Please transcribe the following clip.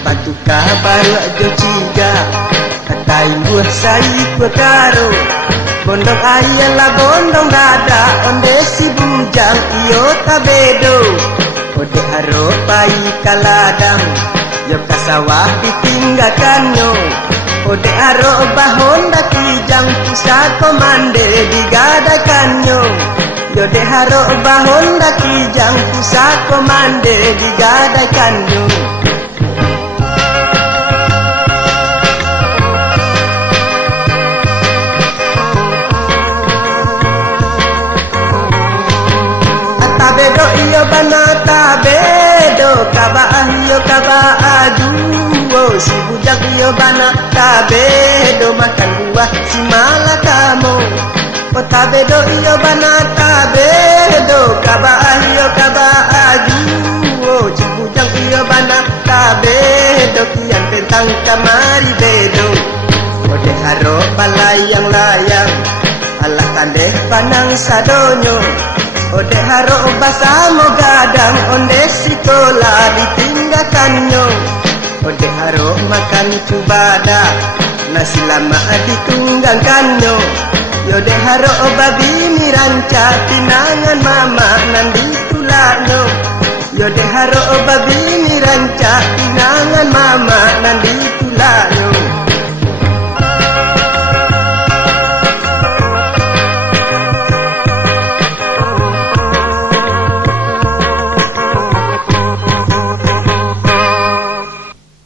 batu baru aja ciga katai buah sai ku karo bondong ayam la bondong dada onde si bujang iyo tabedo ode haro pai kaladang yo kasawah ditinggalkannya ode haro bahon dakijang pusako mande digadaikannya yo de haro bahon dakijang pusako mande digadaikannya. Tabedo iyo bana tabedo kabah iyo kabah aduo si bujang iyo bana tabedo makan buah si malakamo oh tabedo iyo bana tabedo kabah iyo kabah aduo si bujang iyo bana tabedo kian tentang kamari bedo oh de haro balayang layang alah tandeh panang sadonyo ode haro basamo gadang onde sikola ditinggalkannya ode haro makan cubada nasi lama ditunggangannya yode haro babi miranca pinangan mama nan ditulaknya yode haro babi miranca pinangan mama nan ditulaknya.